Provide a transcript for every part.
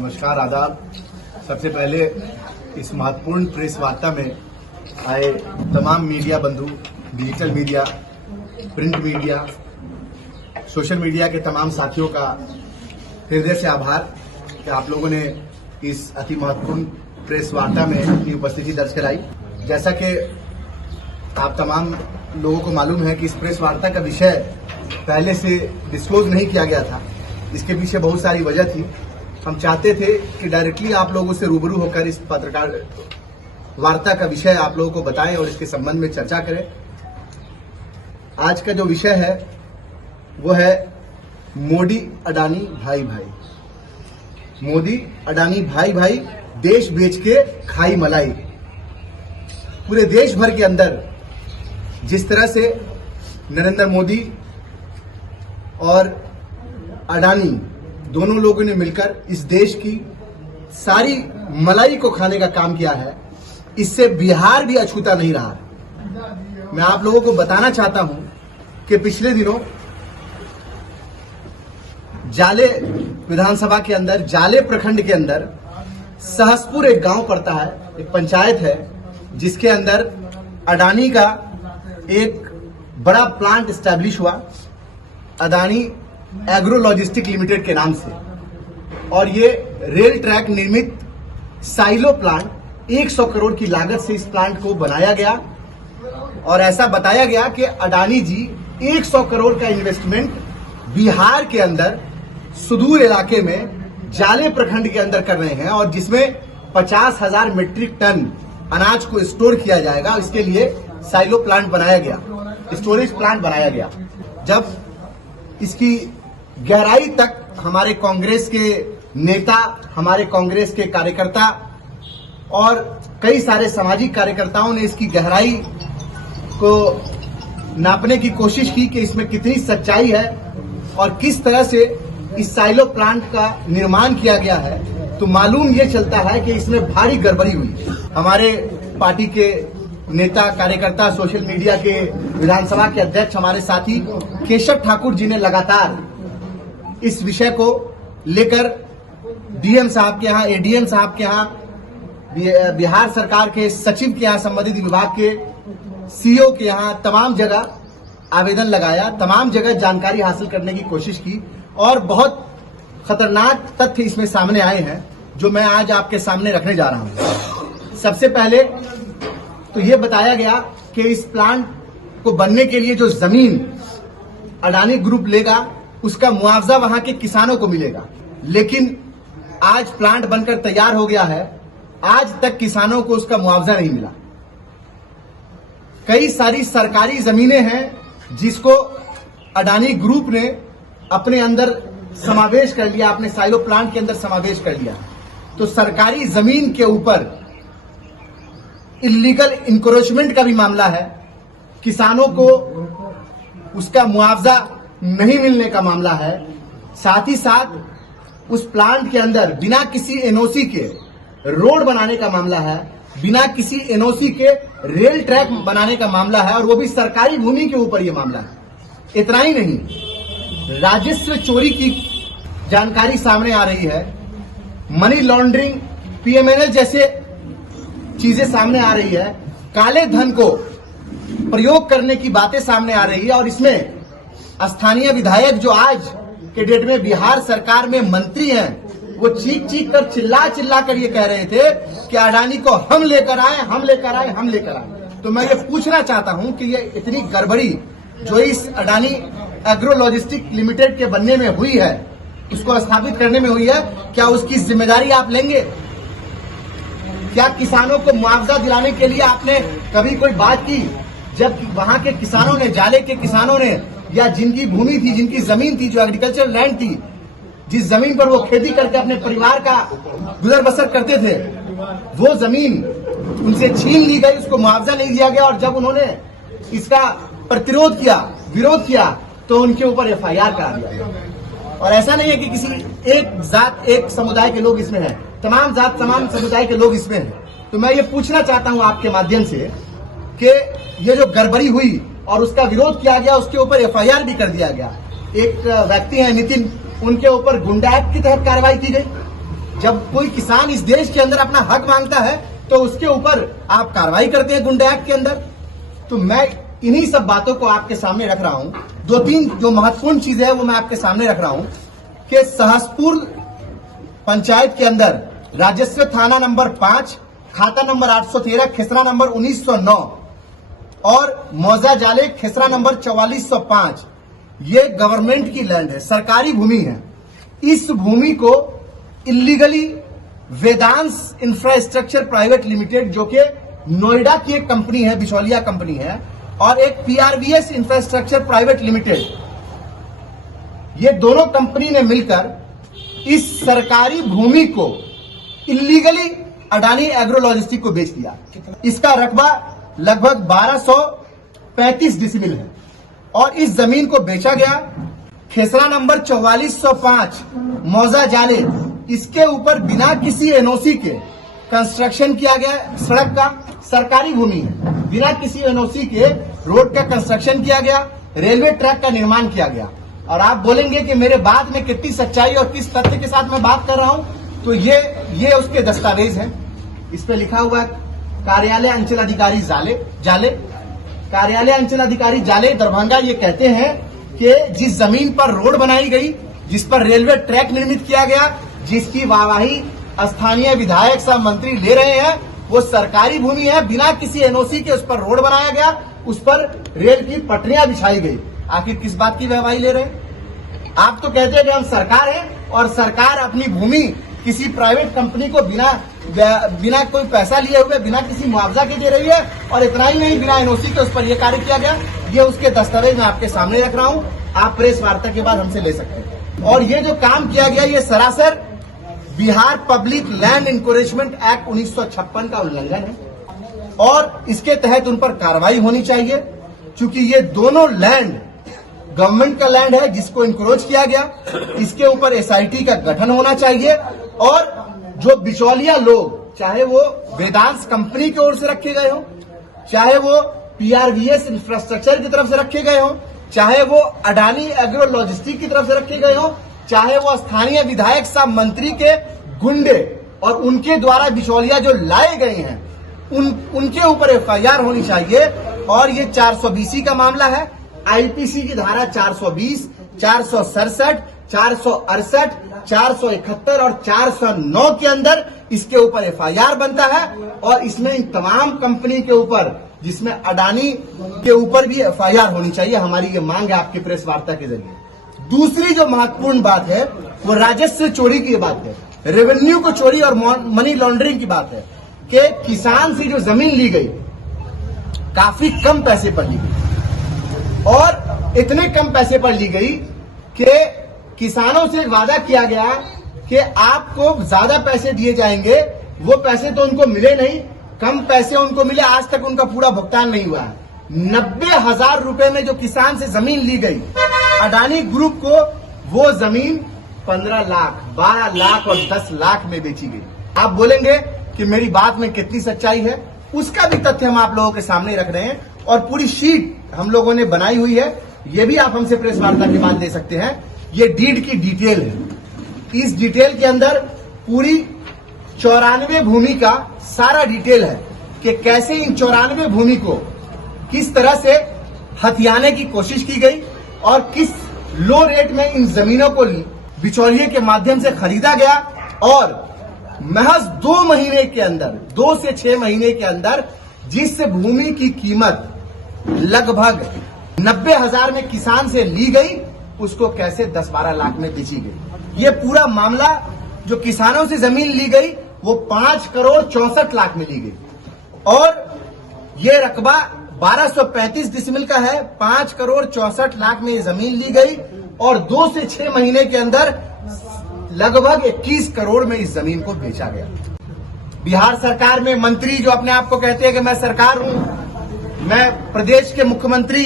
नमस्कार, आदाब। सबसे पहले इस महत्वपूर्ण प्रेस वार्ता में आए तमाम मीडिया बंधु, digital media, print media, social media के तमाम साथियों का हृदय से आभार कि आप लोगों ने इस अति महत्वपूर्ण प्रेस वार्ता में अपनी उपस्थिति दर्ज कराई। जैसा कि आप तमाम लोगों को मालूम है कि इस प्रेस वार्ता का विषय पहले से डिस्क्लोज नहीं किया गया था। इसके पीछे बहुत सारी वजह थी। हम चाहते थे कि डायरेक्टली आप लोगों से रूबरू होकर इस पत्रकार वार्ता का विषय आप लोगों को बताएं और इसके संबंध में चर्चा करें। आज का जो विषय है वो है मोदी अडानी भाई भाई। मोदी अडानी भाई भाई, देश बेच के खाई मलाई। पूरे देश भर के अंदर जिस तरह से नरेंद्र मोदी और अडानी दोनों लोगों ने मिलकर इस देश की सारी मलाई को खाने का काम किया है, इससे बिहार भी अछूता नहीं रहा। मैं आप लोगों को बताना चाहता हूं कि पिछले दिनों जाले विधानसभा के अंदर, जाले प्रखंड के अंदर सहसपुर एक गांव पड़ता है, एक पंचायत है, जिसके अंदर अडानी का एक बड़ा प्लांट स्टैब्लिश हुआ, अडानी एग्रो लॉजिस्टिक लिमिटेड के नाम से। और ये रेल ट्रैक निर्मित साइलो प्लांट 100 करोड़ की लागत से इस प्लांट को बनाया गया। और ऐसा बताया गया कि अडानी जी 100 करोड़ का इन्वेस्टमेंट बिहार के अंदर सुदूर इलाके में जाले प्रखंड के अंदर कर रहे हैं, और जिसमें 50,000 मीट्रिक टन अनाज को स्टोर किया जाएगा। इसके लिए साइलो प्लांट बनाया गया, स्टोरेज प्लांट बनाया गया। जब इसकी गहराई तक हमारे कांग्रेस के नेता, हमारे कांग्रेस के कार्यकर्ता और कई सारे सामाजिक कार्यकर्ताओं ने इसकी गहराई को नापने की कोशिश की कि इसमें कितनी सच्चाई है और किस तरह से इस साइलो प्लांट का निर्माण किया गया है, तो मालूम ये चलता है कि इसमें भारी गड़बड़ी हुई। हमारे पार्टी के नेता, कार्यकर्ता, सोशल मीडिया के विधानसभा के अध्यक्ष, हमारे साथी केशव ठाकुर जी ने लगातार इस विषय को लेकर डीएम साहब के यहाँ, एडीएम साहब के यहाँ, बिहार सरकार के सचिव के यहाँ, संबंधित विभाग के सीईओ के यहाँ तमाम जगह आवेदन लगाया, तमाम जगह जानकारी हासिल करने की कोशिश की। और बहुत खतरनाक तथ्य इसमें सामने आए हैं जो मैं आज आपके सामने रखने जा रहा हूं। सबसे पहले तो ये बताया गया कि इस प्लांट को बनने के लिए जो जमीन अडानी ग्रुप लेगा उसका मुआवजा वहां के किसानों को मिलेगा। लेकिन आज प्लांट बनकर तैयार हो गया है, आज तक किसानों को उसका मुआवजा नहीं मिला। कई सारी सरकारी जमीनें हैं जिसको अडानी ग्रुप ने अपने अंदर समावेश कर लिया, अपने साइलो प्लांट के अंदर समावेश कर लिया। तो सरकारी जमीन के ऊपर इलीगल इंक्रोचमेंट का भी मामला है, किसानों को उसका मुआवजा नहीं मिलने का मामला है। साथ ही साथ उस प्लांट के अंदर बिना किसी एनओसी के रोड बनाने का मामला है, बिना किसी एनओसी के रेल ट्रैक बनाने का मामला है, और वो भी सरकारी भूमि के ऊपर ये मामला है। इतना ही नहीं, राजस्व चोरी की जानकारी सामने आ रही है, मनी लॉन्ड्रिंग, पीएमएनएल जैसे चीजें सामने आ रही है, काले धन को प्रयोग करने की बातें सामने आ रही है। और इसमें स्थानीय विधायक जो आज के डेट में बिहार सरकार में मंत्री हैं, वो चीख चीख कर, चिल्ला चिल्ला कर ये कह रहे थे कि अडानी को हम लेकर आए, हम लेकर आए, हम लेकर आए। तो मैं ये पूछना चाहता हूं कि ये इतनी गड़बड़ी जो इस अडानी एग्रो लॉजिस्टिक लिमिटेड के बनने में हुई है, उसको स्थापित करने में हुई है, क्या उसकी जिम्मेदारी आप लेंगे? क्या किसानों को मुआवजा दिलाने के लिए आपने कभी कोई बात की? जब वहां के किसानों ने, जाले के किसानों ने, या जिनकी भूमि थी, जिनकी जमीन थी, जो एग्रीकल्चर लैंड थी, जिस जमीन पर वो खेती करके अपने परिवार का गुजर बसर करते थे, वो जमीन उनसे छीन ली गई, उसको मुआवजा नहीं दिया गया। और जब उन्होंने इसका प्रतिरोध किया, विरोध किया, तो उनके ऊपर एफआईआर करा दिया गया। और ऐसा नहीं है कि किसी एक जात, एक समुदाय के लोग इसमें हैं, तमाम जात, तमाम समुदाय के लोग इसमें हैं। तो मैं ये पूछना चाहता हूं आपके माध्यम से कि ये जो गड़बड़ी हुई और उसका विरोध किया गया, उसके ऊपर एफआईआर भी कर दिया गया। एक व्यक्ति है नितिन, उनके ऊपर गुंडा एक्ट के तहत कार्रवाई की गई। जब कोई किसान इस देश के अंदर अपना हक मांगता है तो उसके ऊपर आप कार्रवाई करते हैं गुंडा एक्ट के अंदर। तो मैं इन्हीं सब बातों को आपके सामने रख रहा हूं। 2-3 जो महत्वपूर्ण चीजें हैं वो मैं आपके सामने रख रहा हूं कि सहसपुर पंचायत के अंदर राजस्व थाना नंबर 5, खाता नंबर 813, खिसरा नंबर 1909 और मौजा जाले खिसरा नंबर 4405, ये गवर्नमेंट की लैंड है, सरकारी भूमि है। इस भूमि को इलीगली वेदांस इंफ्रास्ट्रक्चर प्राइवेट लिमिटेड, जो कि नोएडा की एक कंपनी है, बिचौलिया कंपनी है, और एक PRVS इंफ्रास्ट्रक्चर प्राइवेट लिमिटेड, ये दोनों कंपनी ने मिलकर इस सरकारी भूमि को इलीगली अडानी एग्रो लॉजिस्टिक को बेच दिया। इसका रकबा लगभग 1235 डिसिमिल है और इस जमीन को बेचा गया। खेसरा नंबर 4405 मौजा जाले, इसके ऊपर बिना किसी NOC के कंस्ट्रक्शन किया गया। सड़क का सरकारी भूमि है, बिना किसी NOC के रोड का कंस्ट्रक्शन किया गया, रेलवे ट्रैक का निर्माण किया गया। और आप बोलेंगे कि मेरे बात में कितनी सच्चाई और किस तथ्य के साथ मैं बात कर रहा हूं, तो ये उसके दस्तावेज हैं। इस पे लिखा हुआ है कार्यालय अंचल अधिकारी जाले, कार्यालय अंचल अधिकारी जाले दरभंगा। ये कहते हैं कि जिस जमीन पर रोड बनाई गई, जिस पर रेलवे ट्रैक निर्मित किया गया, जिसकी वाहवाही स्थानीय विधायक सह मंत्री ले रहे हैं, वो सरकारी भूमि है। बिना किसी NOC के उस पर रोड बनाया गया, उस पर रेल की पटरियां बिछाई गई। आखिर किस बात की वाहवाही ले रहे हैं? आप तो कहते हैं कि हम सरकार हैं और सरकार अपनी भूमि किसी प्राइवेट कंपनी को बिना कोई पैसा लिए हुए, बिना किसी मुआवजा के दे रही है। और इतना ही नहीं, बिना NOC के उस पर यह कार्य किया गया। ये उसके दस्तावेज मैं आपके सामने रख रहा हूं, आप प्रेस वार्ता के बाद हमसे ले सकते हैं। और ये जो काम किया गया, ये सरासर Bihar public land encroachment act 1956 का उल्लंघन है और इसके तहत उन पर कार्रवाई होनी चाहिए, क्योंकि ये दोनों लैंड गवर्नमेंट का लैंड है जिसको इंक्रोच किया गया। इसके ऊपर SIT का गठन होना चाहिए और जो बिचौलिया लोग, चाहे वो वेदांस कंपनी की ओर से रखे गए हो, चाहे वो PRVS इंफ्रास्ट्रक्चर की तरफ से रखे गए हो, चाहे वो अडानी एग्रो लॉजिस्टिक की तरफ से रखे गए हो, चाहे वो स्थानीय विधायक सह मंत्री के गुंडे और उनके द्वारा बिचौलिया जो लाए गए हैं, उनके ऊपर FIR होनी चाहिए। और ये 420 का मामला है। IPC की धारा 420, 467, 468, 471 और 409 के अंदर इसके ऊपर FIR बनता है और इसमें इन तमाम कंपनी के ऊपर, जिसमें अडानी के ऊपर भी FIR होनी चाहिए। हमारी ये मांग है आपकी प्रेस वार्ता के जरिए। दूसरी जो महत्वपूर्ण बात है वो राजस्व चोरी की बात है, रेवेन्यू को चोरी और मनी लॉन्ड्रिंग की बात है कि किसान से जो जमीन ली गई काफी कम पैसे पर ली गई और इतने कम पैसे पर ली गई कि किसानों से वादा किया गया कि आपको ज्यादा पैसे दिए जाएंगे। वो पैसे तो उनको मिले नहीं, कम पैसे उनको मिले। आज तक उनका पूरा भुगतान नहीं हुआ है। 90,000 रुपए में जो किसान से जमीन ली गई, अडानी ग्रुप को वो जमीन 15 लाख, 12 लाख और 10 लाख में बेची गई। आप बोलेंगे कि मेरी बात में कितनी सच्चाई है, उसका भी तथ्य हम आप लोगों के सामने रख रहे हैं और पूरी शीट हम लोगों ने बनाई हुई है। ये भी आप हमसे प्रेस वार्ता के बाद ले सकते हैं। ये डीड की डिटेल है। इस डिटेल के अंदर पूरी 94 भूमि का सारा डिटेल है कि कैसे इन 94 भूमि को किस तरह से हथियाने की कोशिश की गई और किस लो रेट में इन जमीनों को बिचौलिए के माध्यम से खरीदा गया और महज 2 महीने के अंदर, 2 से 6 महीने के अंदर जिस भूमि की कीमत लगभग 90,000 में किसान से ली गई, उसको कैसे 10-12 लाख में बेची गई। ये पूरा मामला जो किसानों से जमीन ली गई वो 5 करोड़ 64 लाख में ली गई और ये रकबा 1235 डिसमिल का है। 5 करोड़ 64 लाख में ये जमीन ली गई और 2 से 6 महीने के अंदर लगभग 21 करोड़ में इस जमीन को बेचा गया। बिहार सरकार में मंत्री जो अपने आप को कहते हैं कि मैं सरकार हूं, मैं प्रदेश के मुख्यमंत्री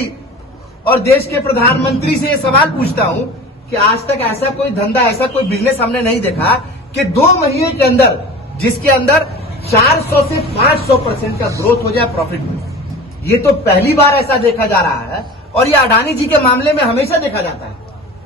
और देश के प्रधानमंत्री से ये सवाल पूछता हूं कि आज तक ऐसा कोई धंधा, ऐसा कोई बिजनेस हमने नहीं देखा कि 2 महीने के अंदर, जिसके अंदर 400 से 500% का ग्रोथ हो जाए प्रॉफिट में। ये तो पहली बार ऐसा देखा जा रहा है और ये अडानी जी के मामले में हमेशा देखा जाता है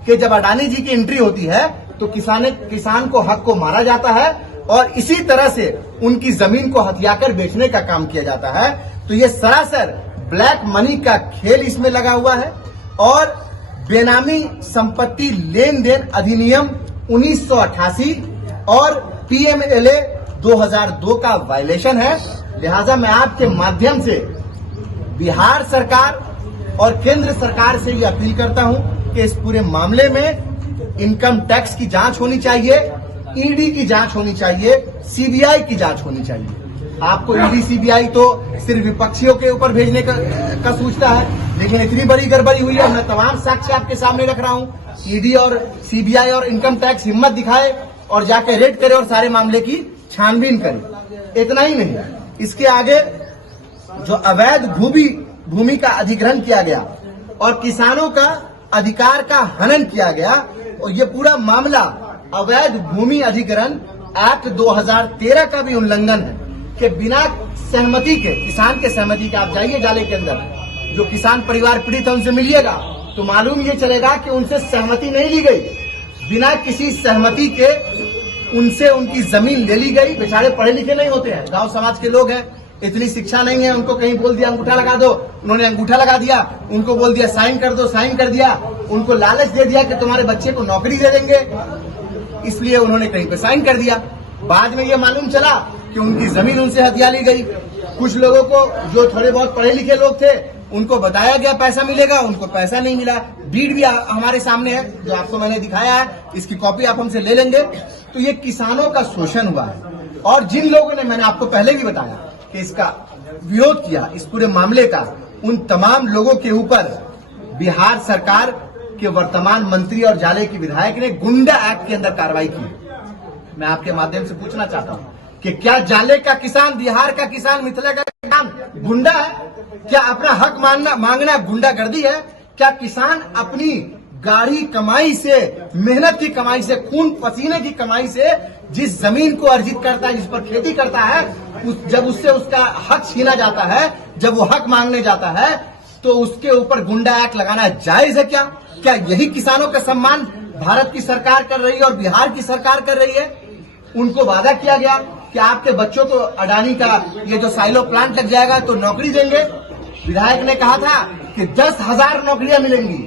कि जब अडानी जी की एंट्री होती है तो किसान को हक को मारा जाता है और इसी तरह से उनकी जमीन को हथियाकर बेचने का काम किया जाता है। तो ये सरासर ब्लैक मनी का खेल इसमें लगा हुआ है और बेनामी संपत्ति लेन देन अधिनियम 1988 और PMLA 2002 का वायलेशन है। लिहाजा मैं आपके माध्यम से बिहार सरकार और केंद्र सरकार से ये अपील करता हूं कि इस पूरे मामले में इनकम टैक्स की जांच होनी चाहिए, ईडी की जांच होनी चाहिए, सीबीआई की जांच होनी चाहिए। आपको ईडी सीबीआई तो सिर्फ विपक्षियों के ऊपर भेजने का सूचता है, लेकिन इतनी बड़ी गड़बड़ी हुई है। मैं तमाम साक्ष्य आपके सामने रख रहा हूं। ईडी और सीबीआई और इनकम टैक्स हिम्मत दिखाए और जाके रेड करे और सारे मामले की छानबीन करे। इतना ही नहीं, इसके आगे जो अवैध भूमि का अधिग्रहण किया गया और किसानों का अधिकार का हनन किया गया, और ये पूरा मामला अवैध भूमि अधिग्रहण एक्ट 2013 का भी उल्लंघन है कि बिना सहमति के, किसान के सहमति के, आप जाइए जाले के अंदर, जो किसान परिवार पीड़ित है उनसे मिलिएगा तो मालूम ये चलेगा कि उनसे सहमति नहीं ली गई। बिना किसी सहमति के उनसे उनकी जमीन ले ली गई। बेचारे पढ़े लिखे नहीं होते हैं, गांव समाज के लोग हैं, इतनी शिक्षा नहीं है, उनको कहीं बोल दिया अंगूठा लगा दो, उन्होंने अंगूठा लगा दिया। उनको बोल दिया साइन कर दो, साइन कर दिया। उनको लालच दे दिया कि तुम्हारे बच्चे को नौकरी दे देंगे, इसलिए उन्होंने कहीं पे साइन कर दिया। बाद में ये मालूम चला कि उनकी जमीन उनसे हथिया ली गई। कुछ लोगों को जो थोड़े बहुत पढ़े लिखे लोग थे उनको बताया गया पैसा मिलेगा, उनको पैसा नहीं मिला। डीड भी हमारे सामने है जो आपको मैंने दिखाया है, इसकी कॉपी आप हमसे ले लेंगे। तो ये किसानों का शोषण हुआ है और जिन लोगों ने, मैंने आपको पहले भी बताया कि इसका विरोध किया, इस पूरे मामले का, उन तमाम लोगों के ऊपर बिहार सरकार के वर्तमान मंत्री और जाले की विधायक ने गुंडा एक्ट के अंदर कार्रवाई की। मैं आपके माध्यम से पूछना चाहता हूं कि क्या जाले का किसान, बिहार का किसान, मिथिला का किसान गुंडा है? क्या अपना हक मांगना गुंडागर्दी है? क्या किसान अपनी गाढ़ी कमाई से, मेहनत की कमाई से, खून पसीने की कमाई से जिस जमीन को अर्जित करता है, जिस पर खेती करता है, जब उससे उसका हक छीना जाता है, जब वो हक मांगने जाता है, तो उसके ऊपर गुंडा एक्ट लगाना जायज है क्या? क्या यही किसानों का सम्मान भारत की सरकार कर रही है और बिहार की सरकार कर रही है? उनको वादा किया गया कि आपके बच्चों को अडानी का ये जो साइलो प्लांट लग जाएगा तो नौकरी देंगे। विधायक ने कहा था कि 10,000 नौकरियां मिलेंगी।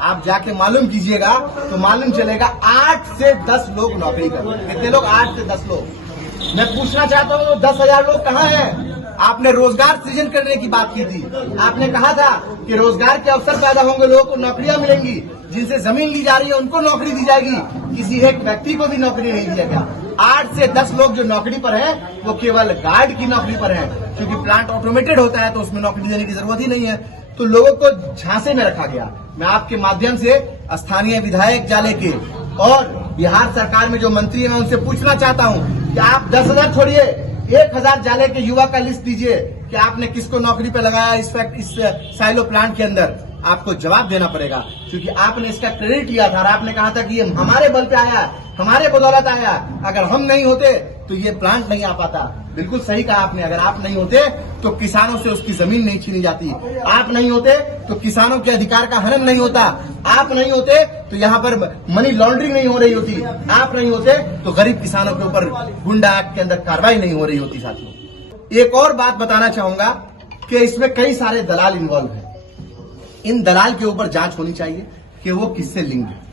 आप जाके मालूम कीजिएगा तो मालूम चलेगा 8 से 10 लोग नौकरी करेंगे। कितने लोग? 8 से 10 लोग। मैं पूछना चाहता हूँ 10,000 लोग कहाँ हैं? आपने रोजगार सृजन करने की बात की थी, आपने कहा था कि रोजगार के अवसर पैदा होंगे, लोगों को नौकरियां मिलेंगी, जिनसे जमीन ली जा रही है उनको नौकरी दी जाएगी, किसी एक व्यक्ति को भी नौकरी नहीं दिया गया। 8 से 10 लोग जो नौकरी पर हैं वो केवल गार्ड की नौकरी पर हैं, क्योंकि प्लांट ऑटोमेटेड होता है तो उसमें नौकरी देने की जरूरत ही नहीं है। तो लोगों को झांसे में रखा गया। मैं आपके माध्यम से स्थानीय विधायक जाले के और बिहार सरकार में जो मंत्री है मैं उनसे पूछना चाहता हूं कि आप 10,000 छोड़िए, 1,000 जाले के युवा का लिस्ट दीजिए कि आपने किसको नौकरी पे लगाया इस साइलो प्लांट के अंदर। आपको जवाब देना पड़ेगा क्योंकि आपने इसका क्रेडिट लिया था और आपने कहा था कि ये हमारे बल पे आया, हमारे बदौलत आया, अगर हम नहीं होते तो ये प्लांट नहीं आ पाता। बिल्कुल सही कहा आपने, अगर आप नहीं होते तो किसानों से उसकी जमीन नहीं छीनी जाती, आप नहीं होते तो किसानों के अधिकार का हनन नहीं होता, आप नहीं होते तो यहाँ पर मनी लॉन्ड्रिंग नहीं हो रही होती, आप नहीं होते तो गरीब किसानों के ऊपर गुंडा एक्ट के अंदर कार्रवाई नहीं हो रही होती। साथियों, एक और बात बताना चाहूंगा कि इसमें कई सारे दलाल इन्वॉल्व हैं। इन दलाल के ऊपर जांच होनी चाहिए कि वो किससे लिंक है।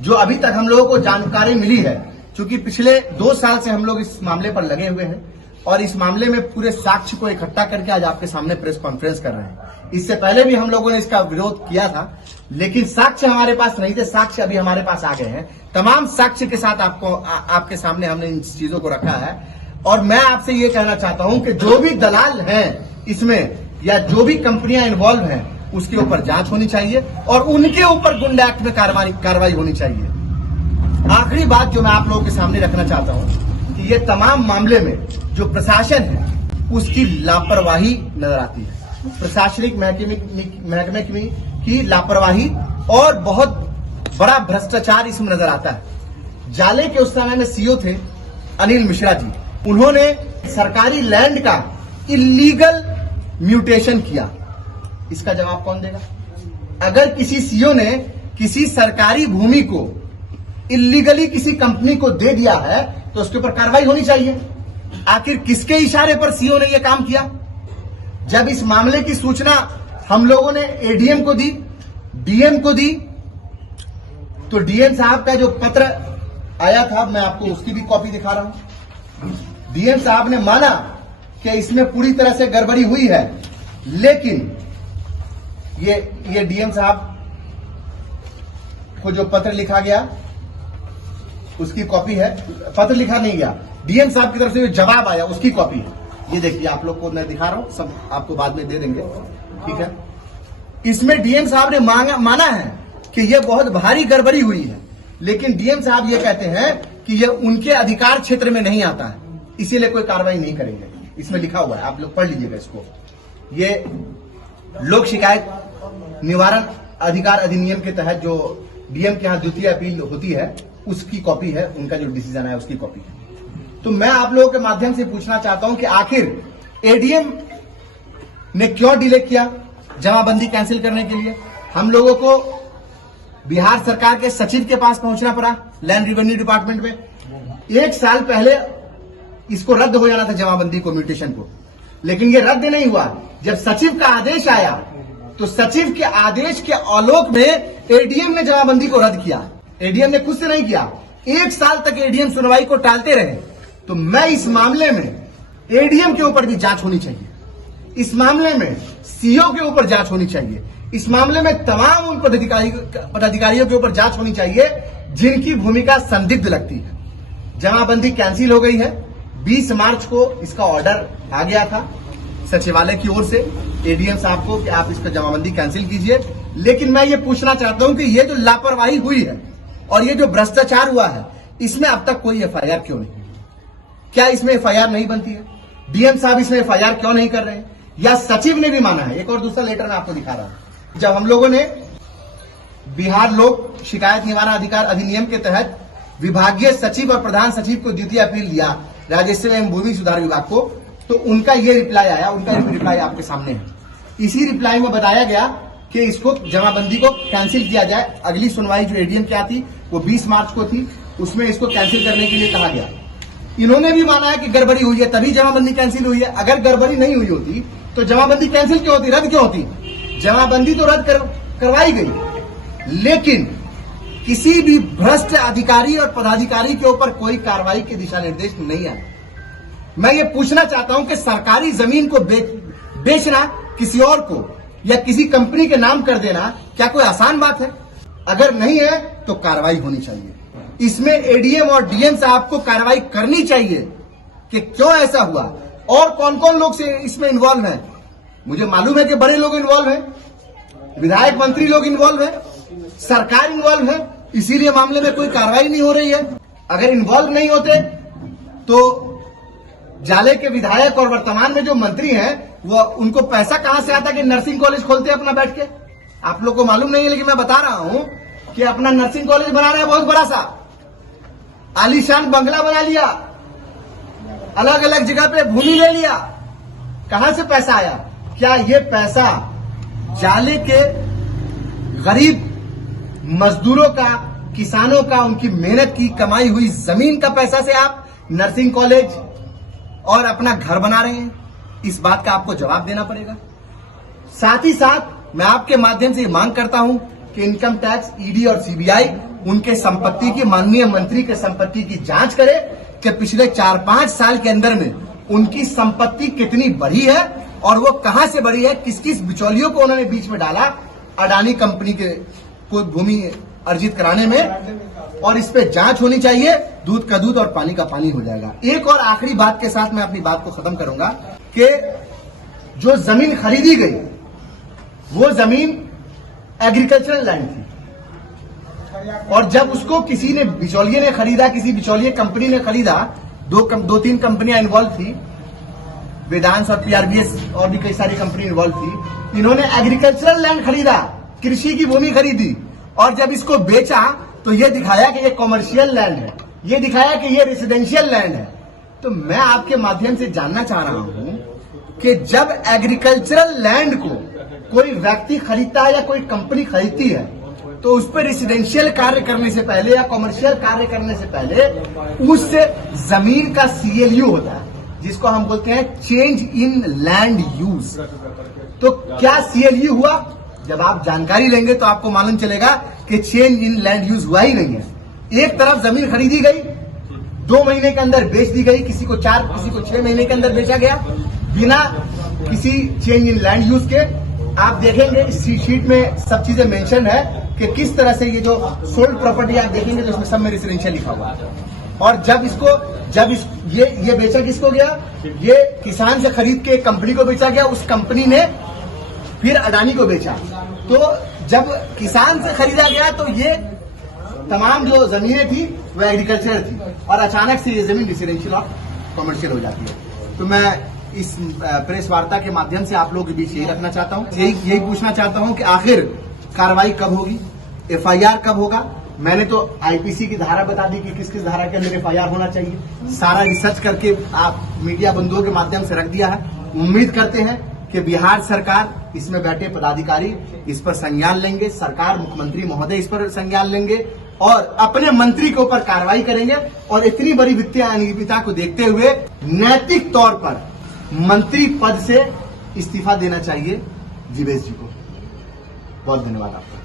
जो अभी तक हम लोगों को जानकारी मिली है, क्योंकि पिछले 2 साल से हम लोग इस मामले पर लगे हुए हैं और इस मामले में पूरे साक्ष्य को इकट्ठा करके आज आपके सामने प्रेस कॉन्फ्रेंस कर रहे हैं। इससे पहले भी हम लोगों ने इसका विरोध किया था, लेकिन साक्ष्य हमारे पास नहीं थे। साक्ष्य अभी हमारे पास आ गए हैं। तमाम साक्ष्य के साथ आपके सामने हमने इन चीजों को रखा है और मैं आपसे ये कहना चाहता हूं कि जो भी दलाल हैं इसमें या जो भी कंपनियां इन्वॉल्व हैं उसके ऊपर जांच होनी चाहिए और उनके ऊपर गुंडा एक्ट में कार्रवाई होनी चाहिए। आखिरी बात जो मैं आप लोगों के सामने रखना चाहता हूं कि ये तमाम मामले में जो प्रशासन है उसकी लापरवाही नजर आती है। प्रशासनिक महकमे की लापरवाही और बहुत बड़ा भ्रष्टाचार इसमें नजर आता है। जाले के उस समय में सीओ थे अनिल मिश्रा जी, उन्होंने सरकारी लैंड का इलीगल म्यूटेशन किया। इसका जवाब कौन देगा? अगर किसी सीओ ने किसी सरकारी भूमि को इलीगली किसी कंपनी को दे दिया है तो उसके ऊपर कार्रवाई होनी चाहिए। आखिर किसके इशारे पर सीओ ने यह काम किया? जब इस मामले की सूचना हम लोगों ने एडीएम को दी, डीएम को दी, तो डीएम साहब का जो पत्र आया था, मैं आपको उसकी भी कॉपी दिखा रहा हूं। डीएम साहब ने माना कि इसमें पूरी तरह से गड़बड़ी हुई है, लेकिन ये डीएम साहब को जो पत्र लिखा गया उसकी कॉपी है। पत्र लिखा नहीं गया, डीएम साहब की तरफ से जो जवाब आया उसकी कॉपी है। ये देखिए, आप लोग को मैं दिखा रहा हूं, सब आपको बाद में दे देंगे, ठीक है। इसमें डीएम साहब ने माना है कि यह बहुत भारी गड़बड़ी हुई है, लेकिन डीएम साहब ये कहते हैं कि यह उनके अधिकार क्षेत्र में नहीं आता है, इसीलिए कोई कार्रवाई नहीं करेंगे। इसमें लिखा हुआ है, आप लोग पढ़ लीजिएगा इसको। ये लोक शिकायत निवारण अधिकार अधिनियम के तहत जो डीएम के यहां द्वितीय अपील होती है उसकी कॉपी है, उनका जो डिसीजन है उसकी कॉपी है। तो मैं आप लोगों के माध्यम से पूछना चाहता हूं कि आखिर एडीएम ने क्यों डिले किया जमाबंदी कैंसिल करने के लिए? हम लोगों को बिहार सरकार के सचिव के पास पहुंचना पड़ा, लैंड रेवेन्यू डिपार्टमेंट में। 1 साल पहले इसको रद्द हो जाना था, जमाबंदी को, म्यूटेशन को, लेकिन ये रद्द नहीं हुआ। जब सचिव का आदेश आया तो सचिव के आदेश के आलोक में एडीएम ने जमाबंदी को रद्द किया। एडीएम ने खुद से नहीं किया, 1 साल तक एडीएम सुनवाई को टालते रहे। तो मैं इस मामले में एडीएम के ऊपर भी जांच होनी चाहिए, इस मामले में सीओ के ऊपर जांच होनी चाहिए, इस मामले में तमाम उन पदाधिकारियों के ऊपर जांच होनी चाहिए जिनकी भूमिका संदिग्ध लगती है। जमाबंदी कैंसिल हो गई है, 20 मार्च को इसका ऑर्डर आ गया था सचिवालय की ओर से एडीएम साहब को कि आप इसका जमाबंदी कैंसिल कीजिए। लेकिन मैं ये पूछना चाहता हूं कि ये जो लापरवाही हुई है और ये जो भ्रष्टाचार हुआ है, इसमें अब तक कोई एफआईआर क्यों नहीं? क्या इसमें एफआईआर नहीं बनती है? डीएम साहब इसमें एफआईआर क्यों नहीं कर रहे हैं? या सचिव ने भी माना है? एक और दूसरा लेटर मैं आपको दिखा रहा हूं। जब हम लोगों ने बिहार लोक शिकायत निवारण अधिकार अधिनियम के तहत विभागीय सचिव और प्रधान सचिव को द्वितीय अपील दिया राजस्व एवं भूमि सुधार विभाग को, तो उनका ये रिप्लाई आया। उनका रिप्लाई आपके सामने है। इसी रिप्लाई में बताया गया कि इसको जमाबंदी को कैंसिल किया जाए। अगली सुनवाई जो एडीएम की आती वो 20 मार्च को थी, उसमें इसको कैंसिल करने के लिए कहा गया। इन्होंने भी माना है कि गड़बड़ी हुई है तभी जमाबंदी कैंसिल हुई है। अगर गड़बड़ी नहीं हुई होती तो जमाबंदी कैंसिल क्यों होती, रद्द क्यों होती? जमाबंदी तो रद्द करवाई गई, लेकिन किसी भी भ्रष्ट अधिकारी और पदाधिकारी के ऊपर कोई कार्रवाई के दिशा निर्देश नहीं आए। मैं ये पूछना चाहता हूं कि सरकारी जमीन को बेचना किसी और को या किसी कंपनी के नाम कर देना क्या कोई आसान बात है? अगर नहीं है तो कार्रवाई होनी चाहिए। इसमें एडीएम और डीएम साहब को कार्रवाई करनी चाहिए कि क्यों ऐसा हुआ और कौन कौन लोग से इसमें इन्वॉल्व हैं। मुझे मालूम है कि बड़े लोग इन्वॉल्व हैं, विधायक मंत्री लोग इन्वॉल्व हैं, सरकार इन्वॉल्व है, इसीलिए मामले में कोई कार्रवाई नहीं हो रही है। अगर इन्वॉल्व नहीं होते तो जाले के विधायक और वर्तमान में जो मंत्री हैं वो उनको पैसा कहां से आता कि नर्सिंग कॉलेज खोलते अपना बैठ के? आप लोग को मालूम नहीं है, लेकिन मैं बता रहा हूं कि अपना नर्सिंग कॉलेज बना रहे हैं, बहुत बड़ा सा आलीशान बंगला बना लिया, अलग अलग जगह पे भूमि ले लिया। कहां से पैसा आया? क्या ये पैसा जाले के गरीब मजदूरों का, किसानों का, उनकी मेहनत की कमाई हुई जमीन का पैसा से आप नर्सिंग कॉलेज और अपना घर बना रहे हैं? इस बात का आपको जवाब देना पड़ेगा। साथ ही साथ मैं आपके माध्यम से मांग करता हूं कि इनकम टैक्स, ईडी और सीबीआई उनके संपत्ति की, माननीय मंत्री के संपत्ति की जांच करे कि पिछले 4-5 साल के अंदर में उनकी संपत्ति कितनी बढ़ी है और वो कहां से बढ़ी है, किस किस बिचौलियों को उन्होंने बीच में डाला अडानी कंपनी के को भूमि अर्जित कराने में, और इस पे जांच होनी चाहिए। दूध का दूध और पानी का पानी हो जाएगा। एक और आखिरी बात के साथ मैं अपनी बात को खत्म करूंगा कि जो जमीन खरीदी गई वो जमीन एग्रीकल्चरल लैंड थी, और जब उसको किसी ने, बिचौलिए ने खरीदा, किसी बिचौलिए कंपनी ने खरीदा, 2-3 कंपनियां इन्वॉल्व थी, वेदांश और पीआरबीएस और भी कई सारी कंपनी इन्वॉल्व थी। इन्होंने एग्रीकल्चरल लैंड खरीदा, कृषि की भूमि खरीदी, और जब इसको बेचा तो ये दिखाया कि ये कॉमर्शियल लैंड है, ये दिखाया कि ये रेसिडेंशियल लैंड है। तो मैं आपके माध्यम से जानना चाह रहा हूं कि जब एग्रीकल्चरल लैंड को कोई व्यक्ति खरीदता है या कोई कंपनी खरीदती है तो उस पर रेसिडेंशियल कार्य करने से पहले या कॉमर्शियल कार्य करने से पहले उस जमीन का CLU होता है, जिसको हम बोलते हैं चेंज इन लैंड यूज। तो क्या CLU हुआ? जब आप जानकारी लेंगे तो आपको मालूम चलेगा कि चेंज इन लैंड यूज हुआ ही नहीं है। एक तरफ जमीन खरीदी गई, 2 महीने के अंदर बेच दी गई, किसी को 4, किसी को 6 महीने के अंदर बेचा गया बिना किसी चेंज इन लैंड यूज के। आप देखेंगे इस शीट में सब चीजें मेंशन है कि किस तरह से ये जो सोल्ड प्रॉपर्टी आप देखेंगे तो इसमें सब में रेसिडेंशियल लिखा हुआ है। और ये बेचा किसको गया? ये किसान से खरीद के एक कंपनी को बेचा गया, उस कंपनी ने फिर अडानी को बेचा। तो जब किसान से खरीदा गया तो ये तमाम जो जमीनें थी वो एग्रीकल्चर थी, और अचानक से ये जमीन रेसिडेंशियल और कॉमर्शियल हो जाती है। तो मैं इस प्रेस वार्ता के माध्यम से आप लोगों के बीच यही रखना चाहता हूं, यही पूछना चाहता हूं कि आखिर कार्रवाई कब होगी, FIR कब होगा। मैंने तो IPC की धारा बता दी कि किस किस धारा के अंदर FIR होना चाहिए, सारा रिसर्च करके आप मीडिया बंधुओं के माध्यम से रख दिया है। उम्मीद करते हैं कि बिहार सरकार, इसमें बैठे पदाधिकारी इस पर संज्ञान लेंगे, सरकार, मुख्यमंत्री महोदय इस पर संज्ञान लेंगे और अपने मंत्री के ऊपर कार्रवाई करेंगे। और इतनी बड़ी वित्तीय अनियमितता को देखते हुए नैतिक तौर पर मंत्री पद से इस्तीफा देना चाहिए जीवेश जी को। बहुत धन्यवाद आपका।